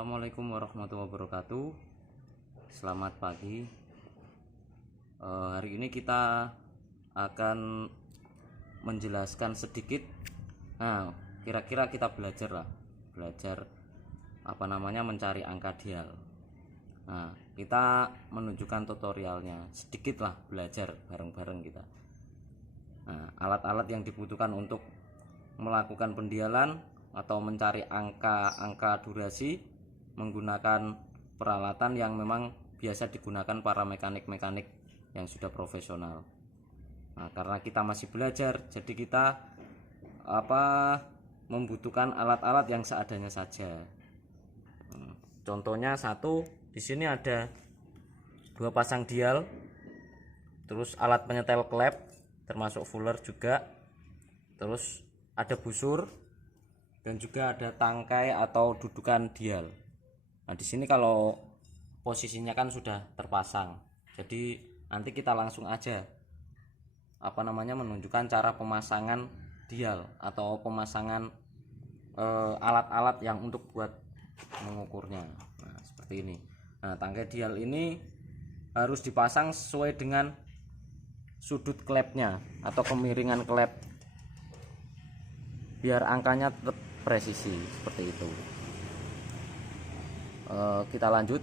Assalamualaikum warahmatullahi wabarakatuh. Selamat pagi. Hari ini kita akan menjelaskan sedikit. Nah, kira-kira kita belajar mencari angka dial. Nah, kita menunjukkan tutorialnya, sedikit lah belajar bareng-bareng kita. Nah, alat-alat yang dibutuhkan untuk melakukan pendialan atau mencari angka durasi menggunakan peralatan yang memang biasa digunakan para mekanik-mekanik yang sudah profesional. Nah, karena kita masih belajar, jadi kita membutuhkan alat-alat yang seadanya saja. Contohnya satu, di sini ada 2 pasang dial, terus alat penyetel klep termasuk fuller juga, terus ada busur, dan juga ada tangkai atau dudukan dial. Nah, di sini kalau posisinya kan sudah terpasang, jadi nanti kita langsung aja menunjukkan cara pemasangan dial atau pemasangan alat-alat yang untuk buat mengukurnya. Nah, seperti ini. Nah, tangkai dial ini harus dipasang sesuai dengan sudut klepnya atau kemiringan klep, biar angkanya tetap presisi seperti itu. Kita lanjut.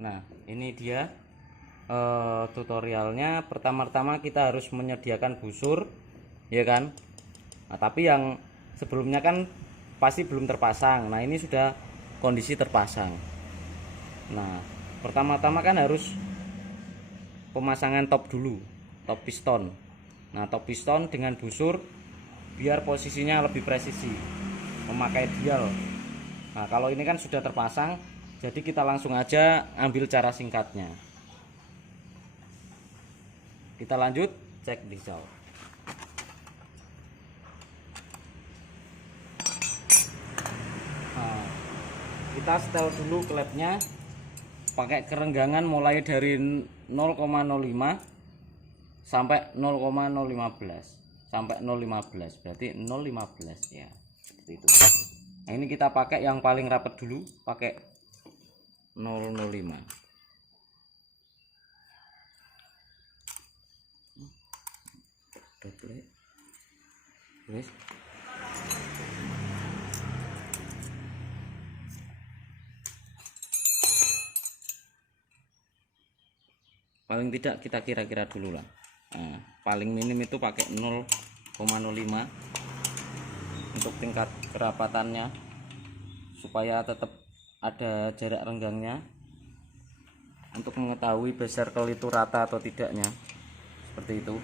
Nah, ini dia tutorialnya. Pertama-tama kita harus menyediakan busur, ya kan? Nah, tapi yang sebelumnya kan pasti belum terpasang. Nah, ini sudah kondisi terpasang. Nah, pertama-tama kan harus pemasangan top dulu, top piston. Nah, top piston dengan busur biar posisinya lebih presisi memakai dial. Nah, kalau ini kan sudah terpasang, jadi kita langsung aja ambil cara singkatnya. Kita lanjut cek dial. Nah, kita setel dulu klepnya pakai kerenggangan mulai dari 0,05 sampai 0,015 sampai 0,15, berarti 0,15 ya, seperti itu. Nah, ini kita pakai yang paling rapat dulu, pakai 0,05. Paling tidak kita kira-kira dulu lah. Nah, paling minim itu pakai 0,05 untuk tingkat kerapatannya, supaya tetap ada jarak renggangnya untuk mengetahui bezel itu rata atau tidaknya, seperti itu.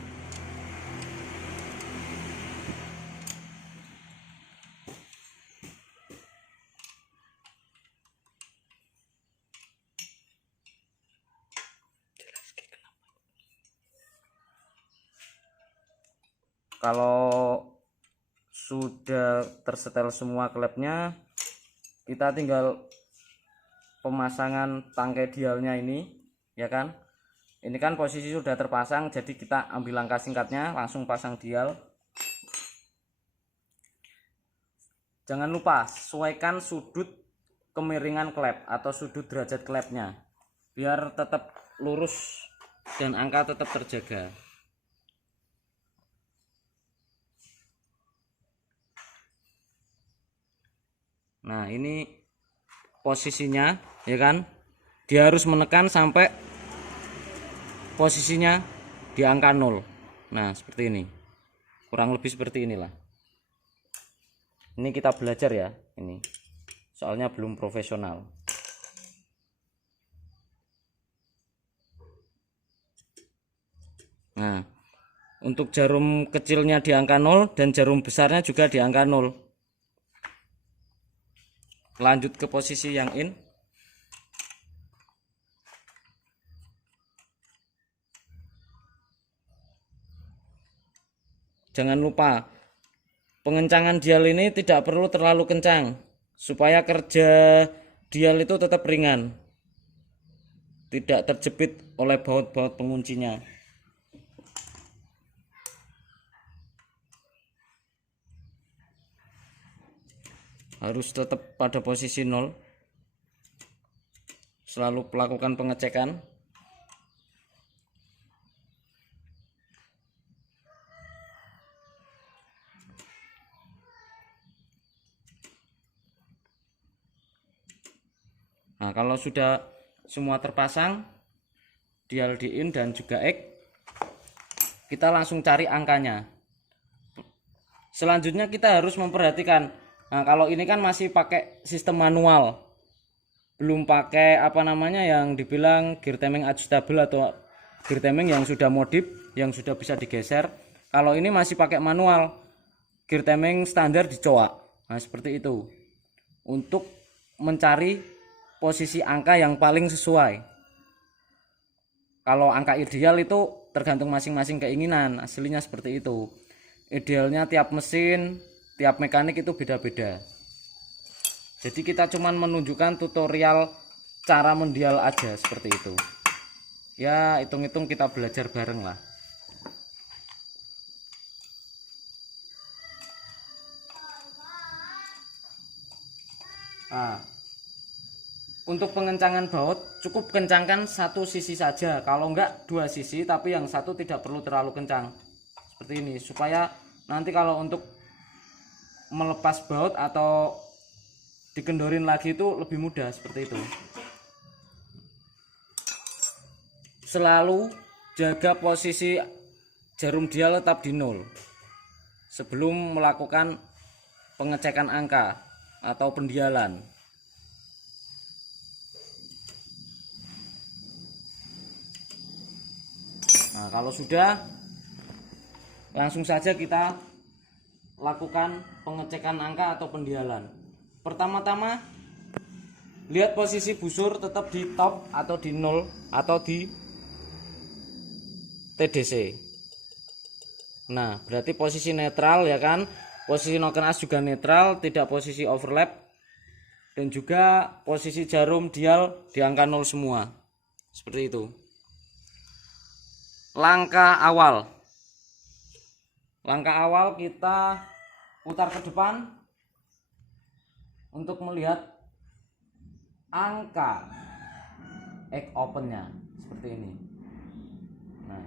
Kalau sudah tersetel semua klepnya, kita tinggal pemasangan tangkai dialnya ini, ya kan? Ini kan posisi sudah terpasang, jadi kita ambil langkah singkatnya, langsung pasang dial. Jangan lupa sesuaikan sudut kemiringan klep atau sudut derajat klepnya, biar tetap lurus dan angka tetap terjaga. Nah, ini posisinya, ya kan? Dia harus menekan sampai posisinya di angka 0. Nah, seperti ini. Kurang lebih seperti inilah. Ini kita belajar ya, ini. Soalnya belum profesional. Nah, untuk jarum kecilnya di angka 0 dan jarum besarnya juga di angka 0. Lanjut ke posisi yang in. Jangan lupa pengencangan dial ini tidak perlu terlalu kencang, supaya kerja dial itu tetap ringan, tidak terjepit oleh baut-baut penguncinya. harus tetap pada posisi 0. Selalu melakukan pengecekan. Nah, kalau sudah semua terpasang, dial di in dan juga X, kita langsung cari angkanya. Selanjutnya kita harus memperhatikan, nah kalau ini kan masih pakai sistem manual, belum pakai yang dibilang gear timing adjustable atau gear timing yang sudah modif, yang sudah bisa digeser. Kalau ini masih pakai manual, gear timing standar dicoak. Nah seperti itu, untuk mencari posisi angka yang paling sesuai. Kalau angka ideal itu tergantung masing-masing keinginan, aslinya seperti itu. Idealnya tiap mesin, tiap mekanik itu beda-beda. Jadi kita cuman menunjukkan tutorial cara mendial aja seperti itu. Ya hitung-hitung kita belajar bareng lah. Nah, untuk pengencangan baut cukup kencangkan satu sisi saja, kalau enggak dua sisi, tapi yang satu tidak perlu terlalu kencang seperti ini, supaya nanti kalau untuk melepas baut atau dikendorin lagi itu lebih mudah seperti itu. Selalu jaga posisi jarum dial tetap di 0 sebelum melakukan pengecekan angka atau pendialan. Nah, kalau sudah, langsung saja kita lakukan pengecekan angka atau pendialan. Pertama-tama, lihat posisi busur tetap di top atau di 0 atau di TDC. Nah, berarti posisi netral ya kan? Posisi noken as juga netral, tidak posisi overlap. Dan juga posisi jarum dial di angka 0 semua. Seperti itu. Langkah awal kita putar ke depan untuk melihat angka egg opennya seperti ini. Nah,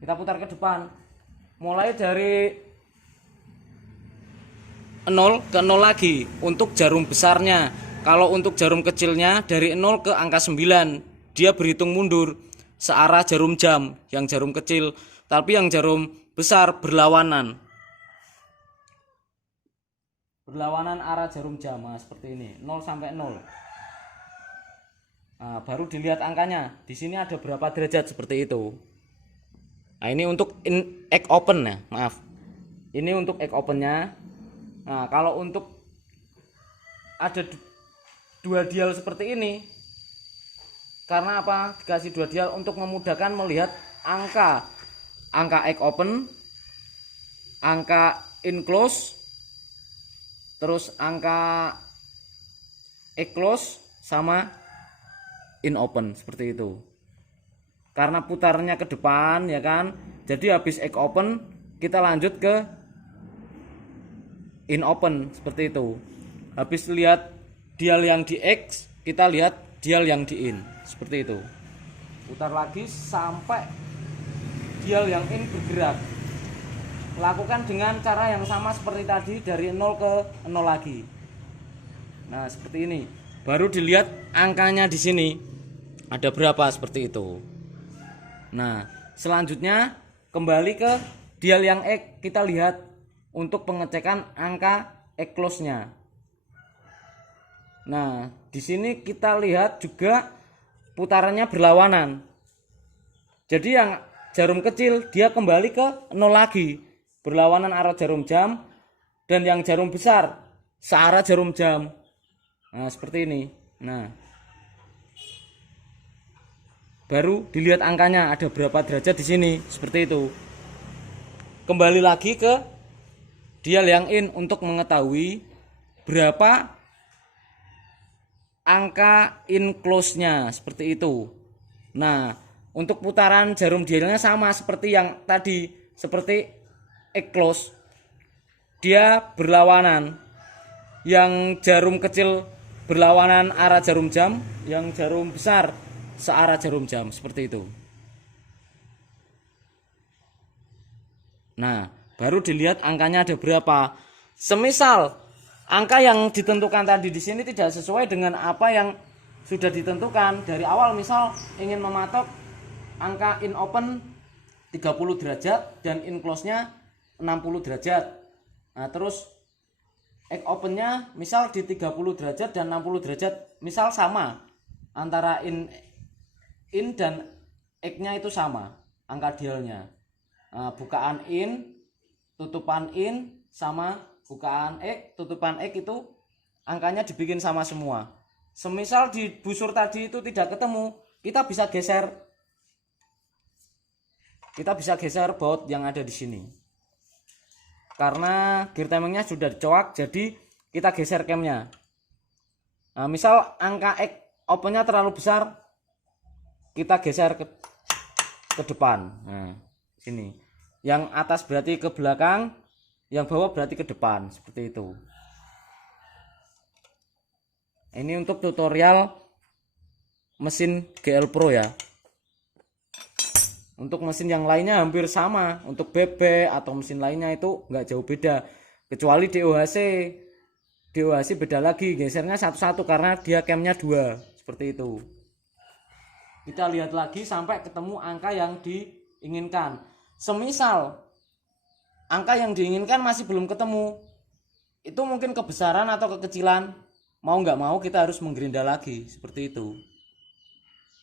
kita putar ke depan mulai dari 0 ke 0 lagi untuk jarum besarnya. Kalau untuk jarum kecilnya dari 0 ke angka 9 dia berhitung mundur searah jarum jam, yang jarum kecil, tapi yang jarum besar berlawanan arah jarum jam. Nah, seperti ini 0 sampai 0. Nah, baru dilihat angkanya. Di sini ada berapa derajat seperti itu. Nah, ini untuk egg open ya, maaf. Ini untuk egg opennya. Nah, kalau untuk ada dua dial seperti ini, karena apa dikasih dua dial untuk memudahkan melihat angka egg open, angka in close, terus angka egg close sama in open seperti itu. Karena putarnya ke depan ya kan, jadi habis egg open kita lanjut ke in open seperti itu. Habis lihat dial yang di X, kita lihat dial yang di in seperti itu. Putar lagi sampai dial yang in bergerak. Lakukan dengan cara yang sama seperti tadi, dari 0 ke 0 lagi. Nah, seperti ini. Baru dilihat angkanya di sini ada berapa seperti itu. Nah, selanjutnya kembali ke dial yang X, kita lihat untuk pengecekan angka egg close-nya. Nah, di sini kita lihat juga putarannya berlawanan. Jadi yang jarum kecil dia kembali ke 0 lagi, berlawanan arah jarum jam, dan yang jarum besar searah jarum jam. Nah, seperti ini. Nah, baru dilihat angkanya ada berapa derajat di sini, seperti itu. Kembali lagi ke dial yang in untuk mengetahui berapa angka in close-nya, seperti itu. Nah, untuk putaran jarum dialnya sama seperti yang tadi, seperti egg close. Dia berlawanan. yang jarum kecil berlawanan arah jarum jam, yang jarum besar searah jarum jam, seperti itu. Nah, baru dilihat angkanya ada berapa. Semisal angka yang ditentukan tadi di sini tidak sesuai dengan apa yang sudah ditentukan dari awal, misal ingin mematok angka in open 30 derajat dan in close-nya 60 derajat. Nah, terus egg open-nya misal di 30 derajat dan 60 derajat, misal sama antara in dan egg-nya itu sama angka dialnya. Nah, bukaan in, tutupan in sama bukaan egg, tutupan egg itu angkanya dibikin sama semua. Semisal di busur tadi itu tidak ketemu, kita bisa geser. Kita bisa geser baut yang ada di sini. Karena gear timingnya sudah dicoak, jadi kita geser camnya. Nah, misal angka X opennya terlalu besar, kita geser ke depan. Nah, sini. Yang atas berarti ke belakang, yang bawah berarti ke depan, seperti itu. Ini untuk tutorial mesin GL Pro ya. Untuk mesin yang lainnya hampir sama, untuk BB atau mesin lainnya itu nggak jauh beda, kecuali DOHC. DOHC beda lagi, gesernya satu-satu karena dia camnya 2, seperti itu. Kita lihat lagi sampai ketemu angka yang diinginkan. Semisal angka yang diinginkan masih belum ketemu, itu mungkin kebesaran atau kekecilan, mau nggak mau kita harus menggerinda lagi, seperti itu.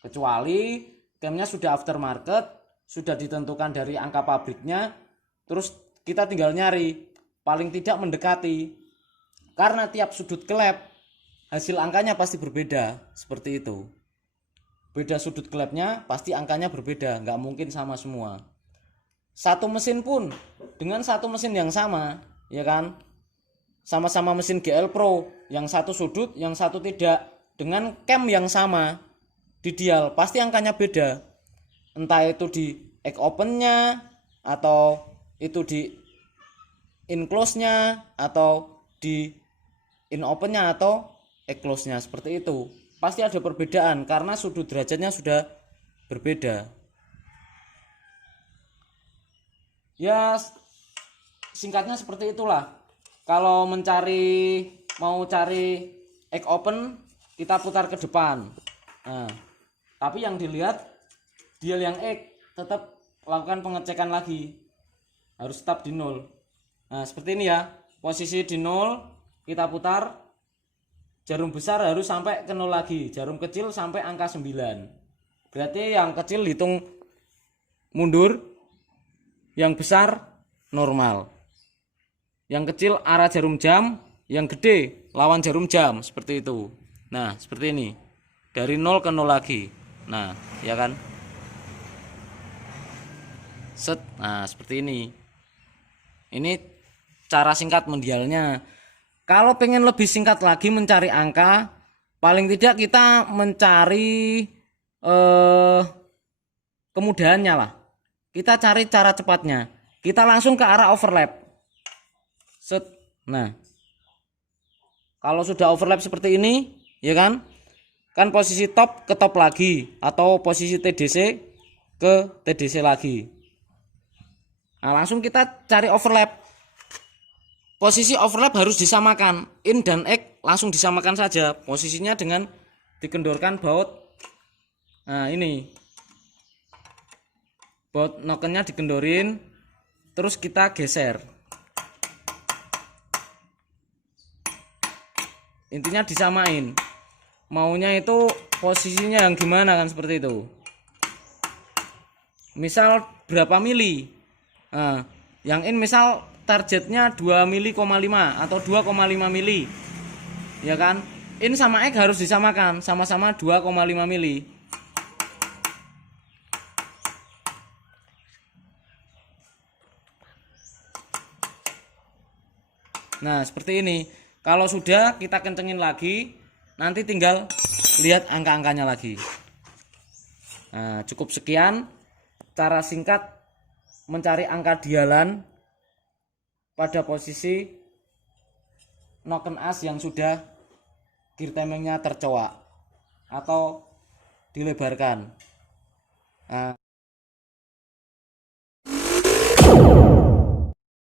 Kecuali camnya sudah aftermarket, sudah ditentukan dari angka pabriknya, terus kita tinggal nyari, paling tidak mendekati. Karena tiap sudut klep hasil angkanya pasti berbeda, seperti itu. Beda sudut klepnya pasti angkanya berbeda, nggak mungkin sama semua. Satu mesin pun dengan satu mesin yang sama, ya kan? Sama-sama mesin GL Pro, yang satu sudut, yang satu tidak, dengan cam yang sama di dial, pasti angkanya beda. Entah itu di egg open-nya, atau itu di in close-nya, atau di in open-nya, atau egg close-nya, seperti itu. Pasti ada perbedaan karena sudut derajatnya sudah berbeda. Ya, singkatnya seperti itulah. Kalau mau cari egg open, kita putar ke depan. Nah, tapi yang dilihat dial yang X, tetap lakukan pengecekan lagi, harus tetap di 0. Nah, seperti ini ya, posisi di 0, kita putar, jarum besar harus sampai ke 0 lagi, jarum kecil sampai angka 9. Berarti yang kecil hitung mundur, yang besar normal. Yang kecil arah jarum jam, yang gede lawan jarum jam, seperti itu. Nah, seperti ini, dari 0 ke 0 lagi. Nah, ya kan? Set. Nah, seperti ini. Ini cara singkat mendialnya. Kalau pengen lebih singkat lagi mencari angka, paling tidak kita mencari kemudahannya lah. Kita cari cara cepatnya. Kita langsung ke arah overlap. Set. Nah, kalau sudah overlap seperti ini, ya kan? Kan posisi top ke top lagi, atau posisi TDC ke TDC lagi. Nah, langsung kita cari overlap. Posisi overlap harus disamakan, in dan egg langsung disamakan saja posisinya dengan dikendorkan baut. Nah, ini baut nokennya dikendorin, terus kita geser. Intinya disamain, maunya itu posisinya yang gimana kan, seperti itu. Misal berapa mili. Nah, yang in misal targetnya 2 mili, 5 atau 2,5 mili, ya kan? In sama X harus disamakan, sama-sama 2,5 mili. Nah, seperti ini. Kalau sudah, kita kencengin lagi, nanti tinggal lihat angka-angkanya lagi. Nah, cukup sekian cara singkat mencari angka dialan pada posisi noken as yang sudah gear timingnya tercowak atau dilebarkan. Nah,